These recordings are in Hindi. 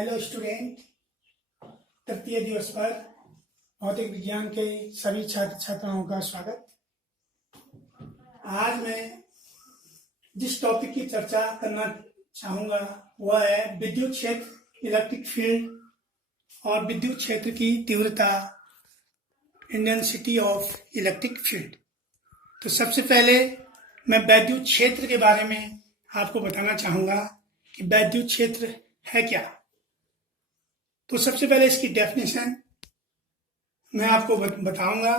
हेलो स्टूडेंट, तृतीय दिवस पर भौतिक विज्ञान के सभी छात्र छात्राओं का स्वागत। आज मैं जिस टॉपिक की चर्चा करना चाहूँगा वह है विद्युत क्षेत्र, इलेक्ट्रिक फील्ड और विद्युत क्षेत्र की तीव्रता, इंटेंसिटी ऑफ इलेक्ट्रिक फील्ड। तो सबसे पहले मैं विद्युत क्षेत्र के बारे में आपको बताना चाहूँगा कि विद्युत क्षेत्र है क्या। तो सबसे पहले इसकी डेफिनेशन मैं आपको बताऊंगा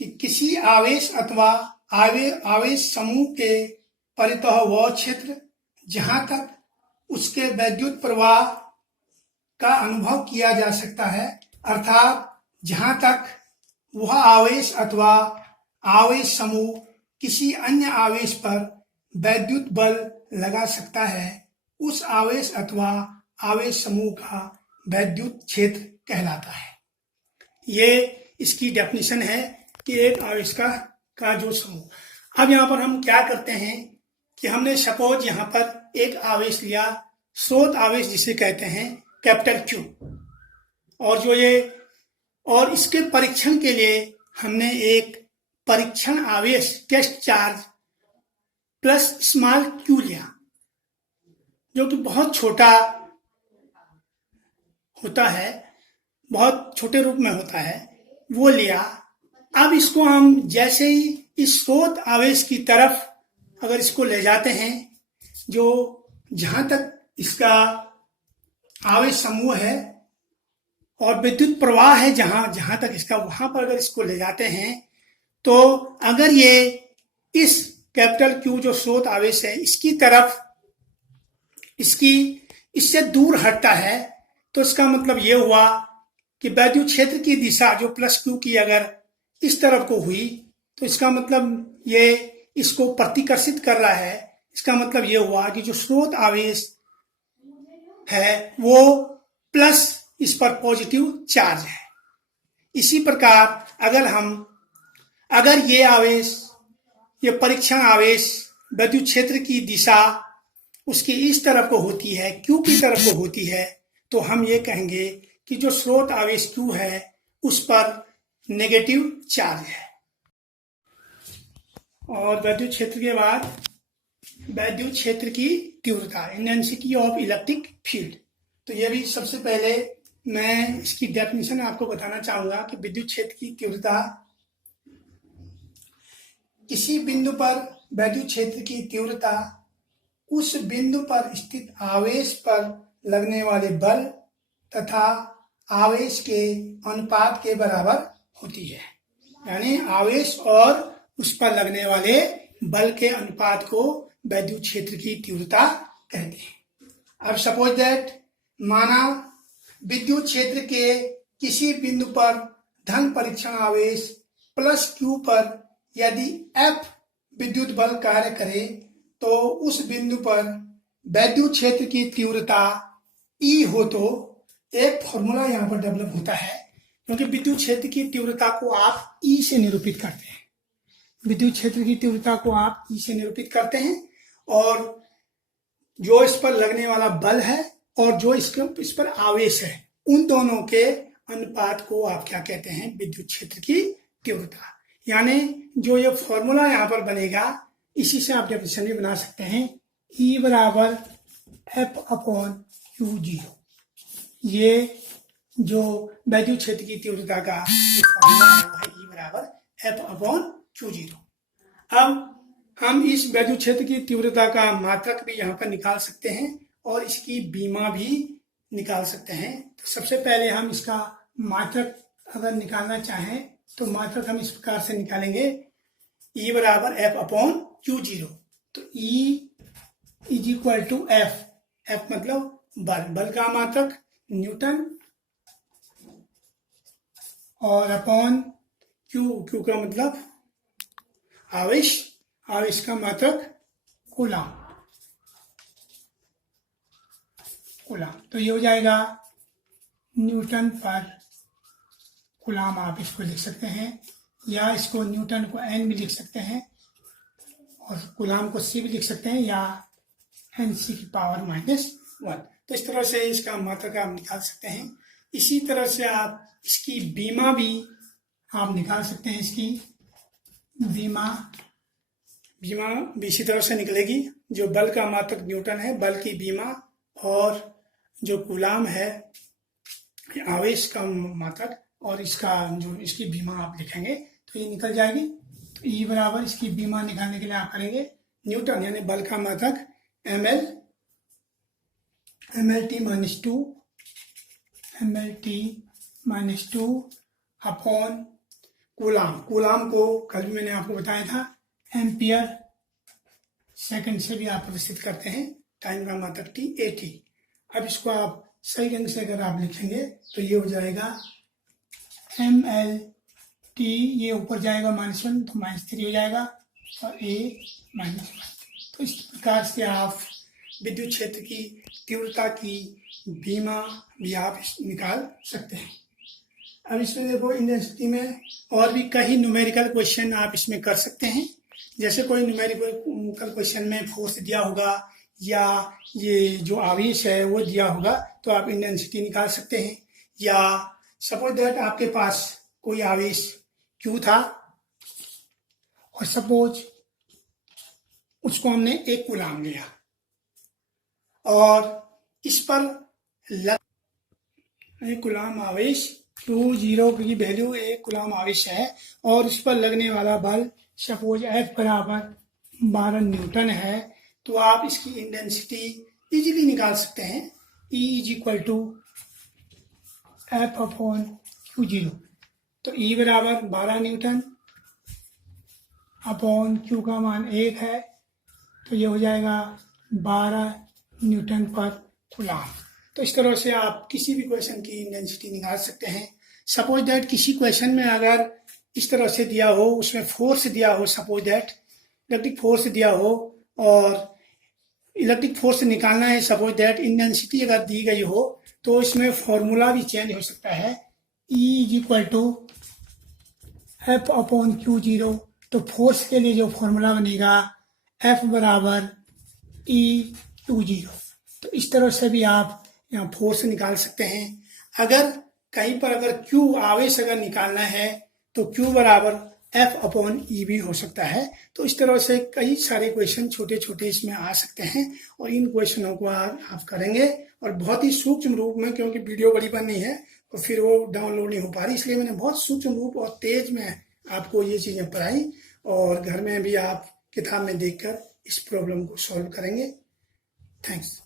कि किसी आवेश अथवा आवेश समूह के परितः वह क्षेत्र जहां तक उसके विद्युत प्रवाह का अनुभव किया जा सकता है, अर्थात जहां तक वह आवेश अथवा आवेश समूह किसी अन्य आवेश पर विद्युत बल लगा सकता है, उस आवेश अथवा आवेश समूह का विद्युत क्षेत्र कहलाता है। ये इसकी डेफिनेशन है कि एक आवेश का जो समूह। अब यहाँ पर हम क्या करते हैं कि हमने सपोज यहाँ पर एक आवेश लिया, स्रोत आवेश जिसे कहते हैं कैपिटल क्यू, और इसके परीक्षण के लिए हमने एक परीक्षण आवेश test charge plus small Q लिया, जो कि बहुत छोटा होता है, बहुत छोटे रूप में होता है, वो लिया। अब इसको हम जैसे ही इस स्रोत आवेश की तरफ अगर इसको ले जाते हैं, जो जहां तक इसका आवेश समूह है और विद्युत प्रवाह है जहां तक इसका, वहां पर अगर इसको ले जाते हैं, तो अगर ये इस कैपिटल क्यू जो स्रोत आवेश है इसकी तरफ इससे दूर हटता है, तो इसका मतलब ये हुआ कि विद्युत क्षेत्र की दिशा जो प्लस क्यू की अगर इस तरफ को हुई, तो इसका मतलब ये इसको प्रतिकर्षित कर रहा है। इसका मतलब ये हुआ कि जो स्रोत आवेश है वो प्लस इस पर पॉजिटिव चार्ज है। इसी प्रकार अगर ये परीक्षण आवेश विद्युत क्षेत्र की दिशा उसकी इस तरफ को होती है, क्यू की तरफ को होती है, तो हम ये कहेंगे कि जो स्रोत आवेश क्यू है उस पर नेगेटिव चार्ज है। और विद्युत क्षेत्र के बाद विद्युत क्षेत्र की तीव्रता, इंटेंसिटी ऑफ इलेक्ट्रिक फील्ड। तो ये भी सबसे पहले मैं इसकी डेफिनेशन आपको बताना चाहूंगा कि विद्युत क्षेत्र की तीव्रता किसी बिंदु पर विद्युत क्षेत्र की तीव्रता उस बिंदु पर स्थित आवेश पर लगने वाले बल तथा आवेश के अनुपात के बराबर होती है। यानी आवेश और उस पर लगने वाले बल के अनुपात को विद्युत क्षेत्र की तीव्रता कहते हैं। अब सपोज दैट, माना विद्युत क्षेत्र के किसी बिंदु पर धन परीक्षण आवेश प्लस क्यू पर यदि F विद्युत बल कार्य करे, तो उस बिंदु पर विद्युत क्षेत्र की तीव्रता E हो। तो एक फॉर्मूला यहाँ पर डेवलप होता है, क्योंकि विद्युत क्षेत्र की तीव्रता को आप E से निरूपित करते हैं। विद्युत क्षेत्र की तीव्रता को आप E से निरूपित करते हैं, और जो इस पर लगने वाला बल है और जो इस पर आवेश है, उन दोनों के अनुपात को आप क्या कहते हैं? विद्युत क्षेत्र की तीव्रता। यानी जो ये फॉर्मूला यहाँ पर बनेगा, इसी से आप डेफिनेशन भी बना सकते हैं, E बराबर F/Q0। ये जो विद्युत क्षेत्र की तीव्रता का फॉर्मूला है वह E बराबर F/Q0। अब हम इस विद्युत क्षेत्र की तीव्रता का मात्रक भी यहाँ पर निकाल सकते हैं और इसकी बीमा भी निकाल सकते हैं। तो सबसे पहले हम इसका मात्रक अगर निकालना चाहें तो मात्रक हम इस प्रकार से निकालेंगे, E बराबर F/Q0। तो E is equal to F मतलब बल का मात्रक न्यूटन, और अपॉन Q का मतलब आवेश का मात्रक कूलम। तो ये हो जाएगा न्यूटन पर कूलम। आप इसको लिख सकते हैं, या इसको न्यूटन को N भी लिख सकते हैं और कूलम को C भी लिख सकते हैं, या NC की पावर -1। तो इस तरह से इसका मात्रक आप निकाल सकते हैं। इसी तरह से आप इसकी बीमा भी आप निकाल सकते हैं। इसकी बीमा भी इसी तरह से निकलेगी। जो बल का मात्रक न्यूटन है, बल की बीमा, और जो कूलाम है आवेश का मात्रक, और इसका जो इसकी बीमा आप लिखेंगे तो ये निकल जाएगी। तो ई बराबर इसकी बीमा निकालने के लिए आप करेंगे न्यूटन यानी बल का मात्रक ml -2 अपॉन कूलाम। कूलाम को कल भी मैंने आपको बताया था एम्पियर सेकंड से भी आप प्रदर्शित करते हैं। टाइम का मात्रक t AT। अब इसको आप सही ढंग से अगर आप लिखेंगे तो ये हो जाएगा ml t, ये ऊपर जाएगा -1 तो -3 हो जाएगा, और a -1। तो इस प्रकार से आप विद्युत क्षेत्र की तीव्रता की बीमा भी आप निकाल सकते हैं। अब इसमें देखो इंटेंसिटी में और भी कई न्यूमेरिकल क्वेश्चन आप इसमें कर सकते हैं। जैसे कोई न्यूमेरिकल क्वेश्चन में फोर्स दिया होगा या ये जो आवेश है वो दिया होगा तो आप इंटेंसिटी निकाल सकते हैं। या सपोज दैट आपके पास कोई आवेश Q था और सपोज उसको हमने 1 कूलाम लिया और इस पर 1 कूलाम आवेश Q0 की वैल्यू 1 कूलाम आवेश है और उस पर लगने वाला बल सपोज F बराबर 12 न्यूटन है। तो आप इसकी इंटेंसिटी इजीली निकाल सकते हैं। E = F upon Q0। तो E बराबर 12 न्यूटन अपॉन Q का मान 1 है, तो ये हो जाएगा 12 न्यूटन पर कूलाम। तो इस तरह से आप किसी भी क्वेश्चन की इंटेंसिटी निकाल सकते हैं। सपोज दैट किसी क्वेश्चन में अगर इस तरह से दिया हो, उसमें फोर्स दिया हो, सपोज दैट इलेक्ट्रिक फोर्स दिया हो और इलेक्ट्रिक फोर्स निकालना है, सपोज दैट इंटेंसिटी अगर दी गई हो तो इसमें फॉर्मूला भी चेंज हो सकता है। E = F upon Q0। तो फोर्स के लिए जो फॉर्मूला बनेगा F बराबर E/Q0। तो इस तरह से भी आप यहाँ फोर्स निकाल सकते हैं। अगर कहीं पर अगर Q आवेश अगर निकालना है तो Q बराबर F अपॉन E भी हो सकता है। तो इस तरह से कई सारे क्वेश्चन छोटे छोटे इसमें आ सकते हैं और इन क्वेश्चनों को आप करेंगे और बहुत ही सूक्ष्म रूप में, क्योंकि वीडियो बड़ी बननी है और फिर वो डाउनलोड नहीं हो पा रही, इसलिए मैंने बहुत सूक्ष्म रूप और तेज में आपको ये चीज़ें पढ़ाई और घर में भी आप किताब में देखकर इस प्रॉब्लम को सॉल्व करेंगे। थैंक्स।